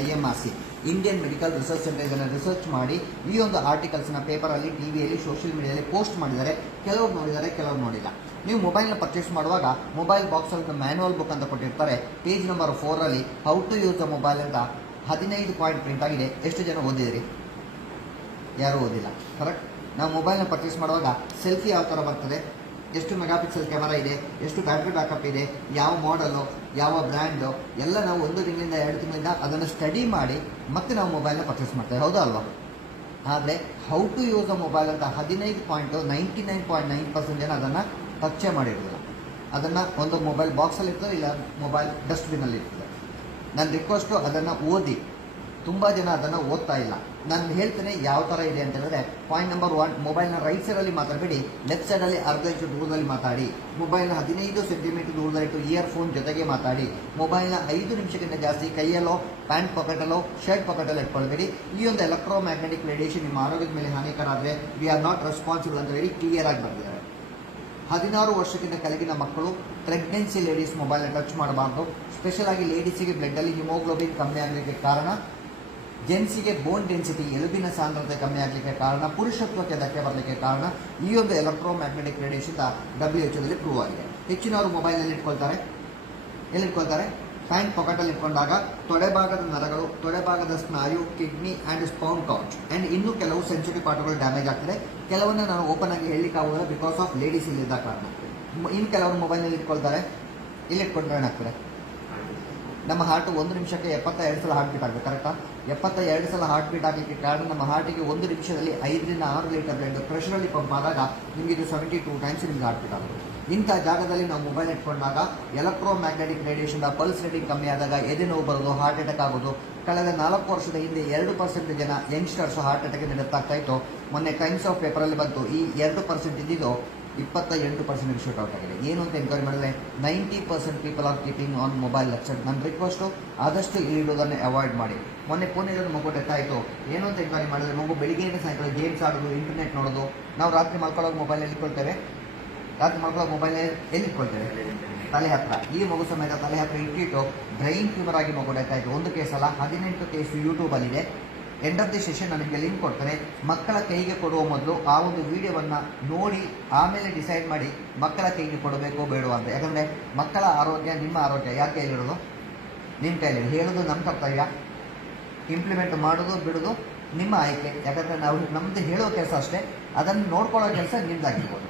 I M R C Indian medical research centre ಇದನ್ನು research ಮಾಡಿ, ಈ ಒಂದು ಆರ್ಟಿಕಲ್ಸ್ನ ಪೇಪರಲ್ಲಿ ಟಿವಿಯಲ್ಲಿ ಸೋಷಿಯಲ್ ಮೀಡಿಯಾದಲ್ಲಿ ಪೋಸ್ಟ್ ಮಾಡಿದರೆ ಕೆಲವರು ನೋಡಿದರೆ ಕೆಲವರು ನೋಡಿಲ್ಲ. ನೀವು ಮೊಬೈಲ್ನ ಪರ್ಚೇಸ್ ಮಾಡುವಾಗ ಮೊಬೈಲ್ ಬಾಕ್ಸಲ್ಲಿ ಮ್ಯಾನುವಲ್ ಬುಕ್ ಅಂತ ಕೊಟ್ಟಿರ್ತಾರೆ. Page number ಫೋರಲ್ಲಿ how to use the mobile ಅಂತ ಹದಿನೈದು ಪಾಯಿಂಟ್ ಪ್ರಿಂಟ್ ಆಗಿದೆ. ಎಷ್ಟು ಜನ ಓದಿದಿರಿ? ಯಾರೂ ಓದಿಲ್ಲ. ಕರೆಕ್ಟ್ ನಾವು ಮೊಬೈಲ್ನ ಪರ್ಚೇಸ್ ಮಾಡುವಾಗ ಸೆಲ್ಫಿ ಯಾವ ಥರ ಬರ್ತದೆ? ಎಷ್ಟು ಮೆಗಾಪಿಕ್ಸೆಲ್ ಕ್ಯಾಮರಾ ಇದೆ, ಎಷ್ಟು ಬ್ಯಾಟ್ರಿ ಬ್ಯಾಕಪ್ ಇದೆ, ಯಾವ ಮಾಡಲು ಯಾವ ಬ್ರ್ಯಾಂಡು ಎಲ್ಲ ನಾವು ಒಂದು ತಿಂಗಳಿಂದ ಎರಡು ತಿಂಗಳಿಂದ ಅದನ್ನು ಸ್ಟಡಿ ಮಾಡಿ ಮತ್ತೆ ನಾವು ಮೊಬೈಲ್ನ ಪರ್ಚೇಸ್ ಮಾಡ್ತೇವೆ, ಹೌದಾ ಅಲ್ವಾ? ಆದರೆ how to use a mobile ಅಂತ ಹದಿನೈದು point ninety nine point nine percent ಜನ ಅದನ್ನು ಪರಿಚಯ ಮಾಡಿರೋದಿಲ್ಲ. ಅದನ್ನು ಒಂದು ಮೊಬೈಲ್ ಬಾಕ್ಸಲ್ಲಿ ಇರ್ತದೆ, ಇಲ್ಲ ಮೊಬೈಲ್ ಡಸ್ಟ್ಬಿನಲ್ಲಿ ಇರ್ತದೆ. ನನ್ನ ರಿಕ್ವೆಸ್ಟು ಅದನ್ನು ಓದಿ ತುಂಬ ಜನ ಅದನ್ನು ಓದ್ತಾ ಇಲ್ಲ. ನಾನು ಹೇಳ್ತೇನೆ ಯಾವ ಥರ ಇದೆ ಅಂತ ಹೇಳಿದ್ರೆ ಪಾಯಿಂಟ್ ನಂಬರ್ ಒನ್ ಮೊಬೈಲ್ನ ರೈಟ್ ಸೈಡಲ್ಲಿ ಮಾತಾಡಬೇಡಿ ಲೆಫ್ಟ್ ಸೈಡಲ್ಲಿ ಅರ್ಧ ಇಂಚು ದೂರದಲ್ಲಿ ಮಾತಾಡಿ ಮೊಬೈಲ್ನ ಹದಿನೈದು ಸೆಂಟಿಮೀಟರ್ ದೂರದಲ್ಲಿಟ್ಟು ಇಯರ್ಫೋನ್ ಜೊತೆಗೆ ಮಾತಾಡಿ ಮೊಬೈಲ್ನ ಐದು ನಿಮಿಷಕ್ಕಿಂತ ಜಾಸ್ತಿ ಕೈಯಲ್ಲೋ ಪ್ಯಾಂಟ್ ಪಾಕೆಟಲ್ಲೋ ಶರ್ಟ್ ಪಾಕೆಟಲ್ಲೋ ಇಟ್ಕೊಳ್ಬೇಡಿ. ಈ ಒಂದು ಎಲೆಕ್ಟ್ರೋ ಮ್ಯಾಗ್ನೆಟಿಕ್ ರೇಡಿಯೇಷನ್ ನಿಮ್ಮ ಆರೋಗ್ಯದ ಮೇಲೆ ಹಾನಿಕರ ಆದರೆ ವಿ ಆರ್ ನಾಟ್ ರೆಸ್ಪಾನ್ಸಿಬಲ್ ಅಂತ ಹೇಳಿ ಕ್ಲಿಯರ್ ಆಗಿ ಬರ್ತಿದ್ದಾರೆ ಹದಿನಾರು ವರ್ಷಕ್ಕಿಂತ ಕೆಳಗಿನ ಮಕ್ಕಳು ಪ್ರೆಗ್ನೆನ್ಸಿ ಲೇಡೀಸ್ ಮೊಬೈಲ್ನ ಟಚ್ ಮಾಡಬಾರ್ದು. ಸ್ಪೆಷಲ್ ಆಗಿ ಲೇಡೀಸಿಗೆ ಬ್ಲಡ್ಡಲ್ಲಿ ಹಿಮೋಗ್ಲೋಬಿನ್ ಕಮ್ಮಿ ಆಗಲಿಕ್ಕೆ ಕಾರಣ ಜೆಂಟ್ಸಿಗೆ ಬೋನ್ ಡೆನ್ಸಿಟಿ ಎಲುಬಿನ ಸಾಂದ್ರತೆ ಕಮ್ಮಿ ಆಗಲಿಕ್ಕೆ ಕಾರಣ, ಪುರುಷತ್ವಕ್ಕೆ ಧಕ್ಕೆ ಬರಲಿಕ್ಕೆ ಕಾರಣ, ಈ ಒಂದು electromagnetic radiation W H prove ಆಗಿದೆ. ಹೆಚ್ಚಿನವರು ಮೊಬೈಲಲ್ಲಿ ಇಟ್ಕೊಳ್ತಾರೆ. ಎಲ್ಲಿ ಇಟ್ಕೊಳ್ತಾರೆ? ಪ್ಯಾಂಟ್ ಪಾಕೆಟಲ್ಲಿ ಇಟ್ಕೊಂಡಾಗ ತೊಡೆಭಾಗದ ನರಗಳು ತೊಡೆಭಾಗದ ಸ್ನಾಯು ಕಿಡ್ನಿ ಆ್ಯಂಡ್ ಸ್ಪೌನ್ ಕೌಚ್ ಆ್ಯಂಡ್ ಇನ್ನೂ ಕೆಲವು ಸೆನ್ಸಿಟಿವ್ ಪಾರ್ಟ್ಗಳು ಡ್ಯಾಮೇಜ್ ಆಗ್ತದೆ. ಕೆಲವನ್ನ ನಾನು ಓಪನ್ ಆಗಿ ಹೇಳಲಿಕ್ಕಾಗೋದಿಲ್ಲ ಬಿಕಾಸ್ ಆಫ್ ಲೇಡೀಸ್ ಇಲ್ಲಿದ್ದ ಕಾರಣ. ಇನ್ನು ಕೆಲವರು ಮೊಬೈಲ್ನಲ್ಲಿ ಇಟ್ಕೊಳ್ತಾರೆ. ಇಲ್ಲಿ ಇಟ್ಕೊಂಡ್ರೆ ಏನಾಗ್ತದೆ? ನಮ್ಮ ಹಾರ್ಟ್ ಒಂದು ನಿಮಿಷಕ್ಕೆ ಎಪ್ಪತ್ತ ಎರಡು ಸಲ ಹಾರ್ಟ್ ಬೀಟ್ ಆಗಬೇಕು ಕರೆಕ್ಟಾ ಎಪ್ಪತ್ತ ಎರಡು ಸಲ ಹಾರ್ಟ್ ಬೀಟ್ ಆಗಲಿಕ್ಕೆ ಕಾರಣ ನಮ್ಮ ಹಾರ್ಟಿಗೆ ಒಂದು ನಿಮಿಷದಲ್ಲಿ ಐದರಿಂದ ಆರು ಲೀಟರ್ ಬ್ಲಡ್ ಪ್ರೆಷರಲ್ಲಿ ಪಂಪ್ ಆದಾಗ ನಿಮಗೆ ಇದು ಸೆವೆಂಟಿ ಟೂ ಟೈಮ್ಸ್ ನಿಮ್ಗೆ ಹಾರ್ಟ್ ಬೀಟ್ ಆಗುತ್ತೆ. ಇಂಥ ಜಾಗದಲ್ಲಿ ನಾವು ಮೊಬೈಲ್ ಇಟ್ಕೊಂಡಾಗ electromagnetic radiation pulse rating ಕಮ್ಮಿ ಆದಾಗ ಎದೆ ನೋವು ಬರೋದು ಹಾರ್ಟ್ ಅಟ್ಯಾಕ್ ಆಗೋದು. ಕಳೆದ ನಾಲ್ಕು ವರ್ಷದ ಹಿಂದೆ ಎರಡು ಪರ್ಸೆಂಟ್ ಜನ ಯಂಗ್ಸ್ಟರ್ಸ್ ಹಾರ್ಟ್ ಅಟ್ಯಾಕ್ ನಿರತ್ತಾಗ್ತಾ ಇತ್ತು. ಮೊನ್ನೆ ಟೈಮ್ಸ್ ಆಫ್ ಪೇಪರಲ್ಲಿ ಬಂತು, ಈ ಎರಡು ಪರ್ಸೆಂಟ್ ಇದ್ದಿದ್ದು ಇಪ್ಪತ್ತ ಎಂಟು ಪರ್ಸೆಂಟ್ ಶೂಟ್ ಔಟ್ ಆಗಿದೆ ಏನು ಅಂತ ಎನ್ಕ್ವೈರಿ ಮಾಡಿದ್ರೆ ninety percent people are keeping on mobile lecture ನನ್ನ ರಿಕ್ವೆಸ್ಟು ಆದಷ್ಟು ಇಲ್ಲಿಡೋದನ್ನು ಅವಾಯ್ಡ್ ಮಾಡಿ. ಮೊನ್ನೆ ಪುಣೆಯಲ್ಲಿ ಮಗು ಡೆತ್ ಆಯಿತು. ಏನು ಅಂತ ಎನ್ಕ್ವೈರಿ ಮಾಡಿದ್ರೆ ಮಗು ಬೆಳಿಗ್ಗೆಯಿಂದ ಸಾಯಂಕಾಲ ಗೇಮ್ಸ್ ಆಡೋದು ಇಂಟರ್ನೆಟ್ ನೋಡೋದು. ನಾವು ರಾತ್ರಿ ಮಲ್ಕೊಳ್ಳೋಕೆ ಮೊಬೈಲ್ ಇಟ್ಕೊಳ್ತೇವೆ. ರಾತ್ರಿ ಮಲ್ಕೊಳ್ಳೋಕೆ ಮೊಬೈಲ್ ಎಲ್ಲಿ ಇಟ್ಕೊಳ್ತೇವೆ? ತಲೆ ಹತ್ರ. ಈ ಮಗು ಸಮೇತ ತಲೆ ಹತ್ರ ಇಟ್ಟಿಟ್ಟು ಬ್ರೈನ್ ಟ್ಯೂಮರ್ ಆಗಿ ಮಗು ಡೆತ್ ಆಯಿತು. ಒಂದು ಕೇಸ್ ಅಲ್ಲ, ಹದಿನೆಂಟು ಕೇಸ್ ಯೂಟ್ಯೂಬಲ್ಲಿದೆ ಎಂಡ್ ಆಫ್ ದಿ ಸೆಷನ್ ನಾನು ಲಿಂಕ್ ಕೊಡ್ತೇನೆ ಮಕ್ಕಳ ಕೈಗೆ ಕೊಡುವ ಮೊದಲು ಆ ಒಂದು ವಿಡಿಯೋವನ್ನು ನೋಡಿ, ಆಮೇಲೆ ಡಿಸೈಡ್ ಮಾಡಿ ಮಕ್ಕಳ ಕೈಗೆ ಕೊಡಬೇಕೋ ಬೇಡೋ ಅಂತ. ಯಾಕಂದರೆ ಮಕ್ಕಳ ಆರೋಗ್ಯ ನಿಮ್ಮ ಆರೋಗ್ಯ. ಯಾಕೆ ಕೈಲಿರೋದು ನಿಮ್ಮ ಕೈಲಿ. ಹೇಳೋದು ನಮ್ಮ ಕರ್ತವ್ಯ. ಇಂಪ್ಲಿಮೆಂಟ್ ಮಾಡೋದು, ಬಿಡೋದು ನಿಮ್ಮ ಆಯ್ಕೆ. ಯಾಕಂದರೆ ನಾವು ನಮ್ಮದು ಹೇಳೋ ಕೆಲಸ ಅಷ್ಟೇ. ಅದನ್ನು ನೋಡ್ಕೊಳ್ಳೋ ಕೆಲಸ ನಿಮ್ದಾಗಿರ್ಬೋದು.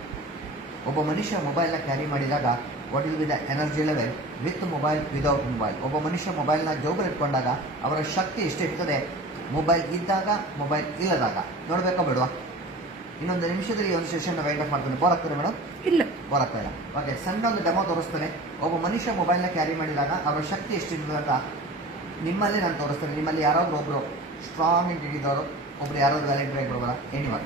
ಒಬ್ಬ ಮನುಷ್ಯ ಮೊಬೈಲ್ನ ಕ್ಯಾರಿ ಮಾಡಿದಾಗ what will be the energy level with mobile without mobile ಒಬ್ಬ ಮನುಷ್ಯ ಮೊಬೈಲ್ನ ಜೋಗಲ್ ಇಟ್ಕೊಂಡಾಗ ಅವರ ಶಕ್ತಿ ಎಷ್ಟಿರ್ತದೆ ಮೊಬೈಲ್ ಇದ್ದಾಗ ಮೊಬೈಲ್ ಇಲ್ಲದಾಗ. ನೋಡಬೇಕಾ ಬಿಡುವ? ಇನ್ನೊಂದು ನಿಮಿಷದಲ್ಲಿ ಒಂದು ಸೆಷನ್ ವೈಂಡ್ ಅಪ್ ಮಾಡ್ತಾನೆ. ಬೋರ್ ಆಗ್ತಾರೆ ಮೇಡಮ್ ಇಲ್ಲ. ಬೋರ್ ಆಗ್ತಾ ಇಲ್ಲ. ಓಕೆ ಸಣ್ಣ ಒಂದು ಡೆಮೋ ತೋರಿಸ್ತೇನೆ. ಒಬ್ಬ ಮನುಷ್ಯ ಮೊಬೈಲ್ನ ಕ್ಯಾರಿ ಮಾಡಿದಾಗ ಅವರ ಶಕ್ತಿ ಎಷ್ಟಿರ್ತದೆ ಅಂತ ನಿಮ್ಮಲ್ಲಿ ನಾನು ತೋರಿಸ್ತೇನೆ. ನಿಮ್ಮಲ್ಲಿ ಯಾರಾದ್ರೂ ಒಬ್ಬರು ಸ್ಟ್ರಾಂಗ್ ಇಟ್ಟಿದ್ದವರು ಒಬ್ರು ಯಾರಾದ್ರೂ ವ್ಯಾಲೆಂಟ್ ಬ್ರೇಕ್ ಬರೋಲ್ಲ ಎನಿವನ್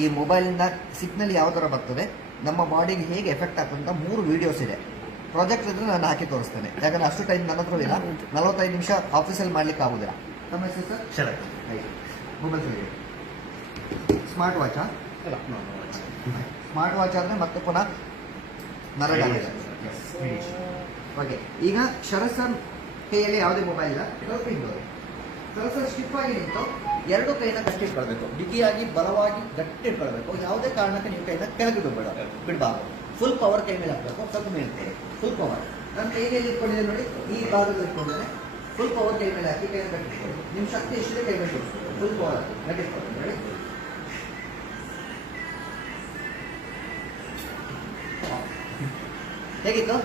ಈ ಮೊಬೈಲಿಂದ ಸಿಗ್ನಲ್ ಯಾವ ಥರ ಬರ್ತದೆ ನಮ್ಮ ಬಾಡಿಗೆ ಹೇಗೆ ಎಫೆಕ್ಟ್ ಆಗ್ತದೆ ಅಂತ ಮೂರು ವಿಡಿಯೋಸ್ ಇದೆ. ಪ್ರಾಜೆಕ್ಟ್ ಇದ್ರೆ ನಾನು ಹಾಕಿ ತೋರಿಸ್ತೇನೆ. ಯಾಕಂದ್ರೆ ಅಷ್ಟು ಟೈಮ್ ನನ್ನ ಹತ್ರ ಇಲ್ಲ. ನಲವತ್ತೈದು ನಿಮಿಷ ಆಫೀಸಲ್ಲಿ ಮಾಡ್ಲಿಕ್ಕೆ ಆಗುದಿಲ್ಲ. ನಮ್ಮ ಹೆಸರು ಸರ್? ಶರತ್. ಮೊಬೈಲ್ ಸ್ಮಾರ್ಟ್ ವಾಚಾ ಸ್ಮಾರ್ಟ್ ವಾಚ್ ಆದರೆ ಮತ್ತೆ ಪುನಃ ನರಗ ಓಕೆ ಈಗ ಶರತ್ ಸರ್ ಕೈಯಲ್ಲಿ ಯಾವುದೇ ಮೊಬೈಲ್ ಇಲ್ಲ? ಸ್ಟಿಪ್ ಆಗಿ ನಿಂತು. ಎರಡು ಕೈನ ಗಟ್ಟಿ ಇಟ್ಕೊಳ್ಬೇಕು ಬಿಗಿಯಾಗಿ, ಬಲವಾಗಿ ಗಟ್ಟಿ ಇಟ್ಕೊಳ್ಬೇಕು ಯಾವುದೇ ಕಾರಣಕ್ಕೆ ನೀವು ಕೈನ ಕೆಳಗೆ ಬಿಡಬೇಡ. ಬಿಡಬಾರ್ದು. ಫುಲ್ ಪವರ್ ಕೈ ಮೇಲೆ ಹಾಕಬೇಕು. ಸ್ವಲ್ಪ ಮೇಲ್ತೇವೆ ಫುಲ್ ಪವರ್ ನನ್ನ ಕೈಯಲ್ಲಿ ಇಟ್ಕೊಂಡಿದೆ ನೋಡಿ? ಈ ಭಾಗದಲ್ಲಿ ಇಟ್ಕೊಂಡಿದ್ದೇನೆ ಫುಲ್ ಪವರ್ ಕೈ ಮೇಲೆ ಹಾಕಿ ಕೈನ ಗಟ್ಟಿ ನಿಮ್ಮ ಶಕ್ತಿ ಎಷ್ಟಿದೆ ಕೈ ಮೇಲೆ ಫುಲ್ ಪವರ್ ಕಟ್ಟಿಸ್ಕೊಳ್ಳಿ ನೋಡಿ ಹೇಗಿತ್ತು?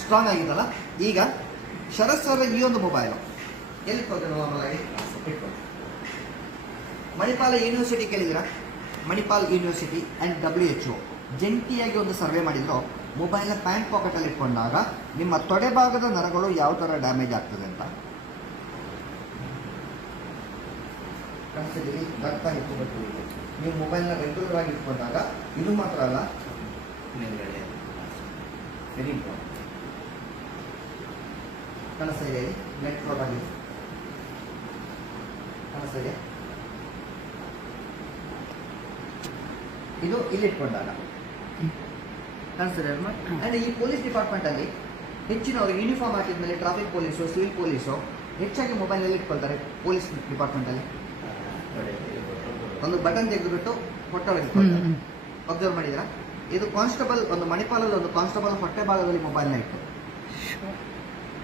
ಸ್ಟ್ರಾಂಗ್ ಆಗಿತ್ತಲ್ಲ? ಈಗ ಶರತ್ ಸರ್ ಈ ಒಂದು ಮೊಬೈಲು ಎಲ್ಲಿ ಕೊಡ್ತೇನೆ ನಾರ್ಮಲ್ ಆಗಿ ಇಟ್ಕೊಳ್ಳಿ Manipal university ಕೇಳಿದಿರಾ Manipal university and W H O ಜಂಟಿಯಾಗಿ ಒಂದು ಸರ್ವೆ ಮಾಡಿದ್ರು. ಮೊಬೈಲ್ನ ಪ್ಯಾಂಟ್ ಪಾಕೆಟಲ್ಲಿ ಇಟ್ಕೊಂಡಾಗ ನಿಮ್ಮ ತೊಡೆ ಭಾಗದ ನರಗಳು ಯಾವ ಥರ ಡ್ಯಾಮೇಜ್ ಆಗ್ತದೆ ಅಂತ? ಇಟ್ಕೊಬೇಕು ನೀವು ಮೊಬೈಲ್ನ ರೆಗ್ಯುಲರ್ ಆಗಿ ಇಟ್ಕೊಂಡಾಗ ಇದು ಮಾತ್ರ ಅಲ್ಲ ವೆರಿ ಇಂಪಾರ್ಟೆಂಟ್ ಕನಸಿದೆ ನೆಟ್ ಫ್ರಾಡ್ ಆಗಿದೆ ಕನಸಿದೆ ಇದು ಇಲ್ಲಿ ಇಟ್ಕೊಂಡಾಗ ಕಾಣಿಸ್ತಿದೆ ಅಂಡ್ ಈ ಪೊಲೀಸ್ ಡಿಪಾರ್ಟ್ಮೆಂಟ್ ಅಲ್ಲಿ ಹೆಚ್ಚಿನವರು ಯೂನಿಫಾರ್ಮ್ ಹಾಕಿದ್ಮೇಲೆ ಟ್ರಾಫಿಕ್ ಪೊಲೀಸು ಸಿವಿಲ್ ಪೊಲೀಸು ಹೆಚ್ಚಾಗಿ ಮೊಬೈಲ್ ಅಲ್ಲಿ ಇಟ್ಕೊಳ್ತಾರೆ ಪೊಲೀಸ್ ಡಿಪಾರ್ಟ್ಮೆಂಟ್ ಅಲ್ಲಿ. ಒಂದು ಬಟನ್ ತೆಗೆದುಬಿಟ್ಟು ಹೊಟ್ಟೆ. ಅಬ್ಸರ್ವ್ ಮಾಡಿದ್ರಾ ಇದು ಕಾನ್ಸ್ಟೇಬಲ್ ಒಂದು ಮಣಿಪಾಲದ ಒಂದು ಕಾನ್ಸ್ಟೇಬಲ್ ಹೊಟ್ಟೆ ಭಾಗದಲ್ಲಿ ಮೊಬೈಲ್ನ ಇಟ್ಟು.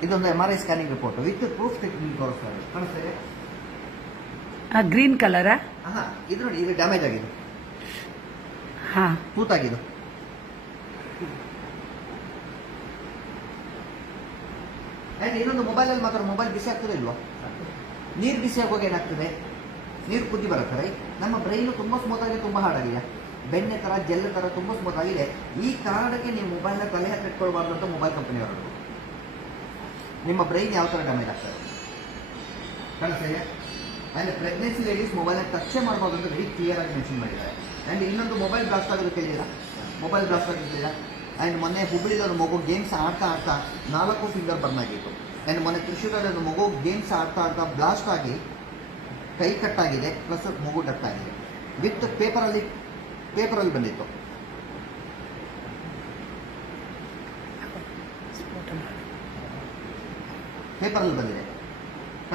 ಇದೊಂದು M R I scanning report with proof ತೆಗೆದು ತೋರಿಸ್ತಾರೆ ಕಾಣಿಸ್ತಾ ಇದೆ ಆ ಗ್ರೀನ್ ಕಲರಾ? ಹಾ ಇದು ನೋಡಿ ಇದು ಡ್ಯಾಮೇಜ್ ಆಗಿದೆ ಹಾ. ತೂತಾಗಿದ್ದು ಆ್ಯಂಡ್ ಇನ್ನೊಂದು ಮೊಬೈಲಲ್ಲಿ ಮಾತ್ರ ಮೊಬೈಲ್ ಬಿಸಿ ಆಗ್ತದೆ ಇಲ್ವಾ? ನೀರು ಬಿಸಿ ಆಗುವಾಗ ಏನಾಗ್ತದೆ? ನೀರು ಕುದಿ ಬರುತ್ತೆ ರೈಟ್ ನಮ್ಮ ಬ್ರೈನು ತುಂಬ ಸ್ಮೂತ್ ಆಗಿ ತುಂಬ ಹಾಡಾಗಿದೆ ಬೆಣ್ಣೆ ಥರ ಜೆಲ್ ಥರ ತುಂಬ ಸ್ಮೂತ್ ಆಗಿದೆ. ಈ ಕಾರಣಕ್ಕೆ ನೀವು ಮೊಬೈಲ್ನ ತಲೆ ಹತ್ತಿ ಇಟ್ಕೊಳ್ಬಾರ್ದು ಅಂತ ಮೊಬೈಲ್ ಕಂಪನಿಯವರು ನಿಮ್ಮ ಬ್ರೈನ್ ಯಾವ ಥರ ಡ್ಯಾಮೇಜ್ ಆಗ್ತದೆ? ಕಾಣಿಸ್ತಾ ಆ್ಯಂಡ್ ಪ್ರೆಗ್ನೆನ್ಸಿ ಲೇಡೀಸ್ ಮೊಬೈಲ್ನ ಟಚ್ ಮಾಡ್ಬೋದು ಅಂತ ವೆರಿ ಕ್ಲಿಯರ್ ಆಗಿ ಮೆನ್ಷನ್ ಮಾಡಿದ್ದಾರೆ. ಆ್ಯಂಡ್ ಇನ್ನೊಂದು ಮೊಬೈಲ್ ಬ್ಲಾಸ್ಟ್ ಆಗೋದು ಕೇಳಿಲ್ಲ ಮೊಬೈಲ್ ಬ್ಲಾಸ್ಟ್ ಆಗಿದ್ದಿಲ್ಲ ಆ್ಯಂಡ್ ಮೊನ್ನೆ ಹುಬ್ಬಳ್ಳಿ ಒಂದು ಮಗು ಗೇಮ್ಸ್ ಆಡ್ತಾ ಆಡ್ತಾ ನಾಲ್ಕು ಫಿಂಗರ್ ಬರ್ನ್ ಆಗಿತ್ತು. ಆ್ಯಂಡ್ ಮೊನ್ನೆ ತ್ರಿಶೂರಲ್ಲಿ ಒಂದು ಮಗು ಗೇಮ್ಸ್ ಆಡ್ತಾ ಆಡ್ತಾ ಬ್ಲಾಸ್ಟ್ ಆಗಿ ಕೈ ಕಟ್ಟಾಗಿದೆ ಪ್ಲಸ್ ಮಗು ಆಗಿದೆ. ವಿತ್ ಪೇಪರಲ್ಲಿ ಪೇಪರಲ್ಲಿ ಬಂದಿತ್ತು. ಪೇಪರಲ್ಲಿ ಬಂದಿದೆ.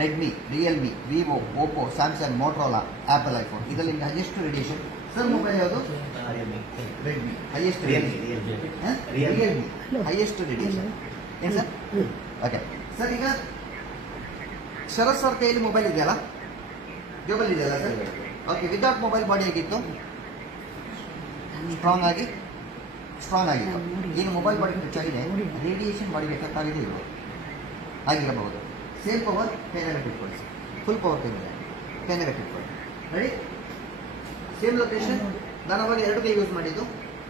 Redmi Realme Vivo Oppo Samsung Motorola Apple iPhone ಇದರಲ್ಲಿ ಹೈಯೆಸ್ಟ್ ರೇಡಿಯೇಷನ್ ಸರ್ ಮೊಬೈಲ್ ಯಾವುದು? Redmi highest Realme Realme. Realme highest radiation ಏನು ಸರ್? ಓಕೆ ಸರ್ ಈಗ ಶರತ್ ಸರ್ ಕೈಯಲ್ಲಿ ಮೊಬೈಲ್ ಇದೆಯಲ್ಲ? ಜೋಬಲ್ ಇದೆಯಲ್ಲ sir? Okay without mobile body ಆಗಿತ್ತು? ಸ್ಟ್ರಾಂಗ್ ಆಗಿ? ಸ್ಟ್ರಾಂಗ್ ಆಗಿತ್ತು. ಏನು ಮೊಬೈಲ್ ಬಾಡಿ ಹೆಚ್ಚಾಗಿದೆ. ರೇಡಿಯೇಷನ್ ಬಾಡಿ ಬೇಕಾಗಿದೆ ಇಲ್ವೋ ಆಗಿರಬಹುದು. ಸೇಮ್ ಪವರ್ ಕೈನಾಗ ಇಟ್ಕೊಳ್ಳಿ ಫುಲ್ ಪವರ್ ಮೇಲೆ ಕೈನಾಗ ಇಟ್ಕೊಳ್ಳಿ ರೆಡಿ ಸೇಮ್ ಲೊಕೇಶನ್ ನಾನು ಅವಾಗ ಎರಡು ಕೈ ಯೂಸ್ ಮಾಡಿದ್ದು.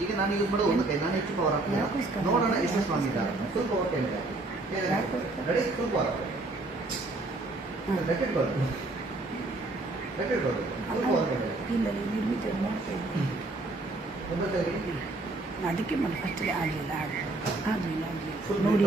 ಈಗ ನಾನು ಯೂಸ್ ಮಾಡೋದು ಒಂದು ಕೈ. ನಾನು ಹೆಚ್ಚು ಪವರ್ ಹಾಕ್ತೀನಿ. ನೋಡೋಣ ಎಷ್ಟು ಸ್ಟ್ರಾಂಗ್ ಇದ್ದಾರೆ ಫುಲ್ ಪವರ್ ಮೇಲೆ ರೆಡಿ ಫುಲ್ ಪವರ್ ರೆಕೆಟ್ ಬರುತ್ತೆ ರೆಕೆಟ್ ಫುಲ್ ಪವರ್ ಒಂಬತ್ತೈದು ಅದಕ್ಕೆ ಮತ್ತೆ ಫಸ್ಟ್ ಆಗಲಿಲ್ಲ ಆಗಲಿಲ್ಲ ಆಗಲಿಲ್ಲ ನೋಡಿ.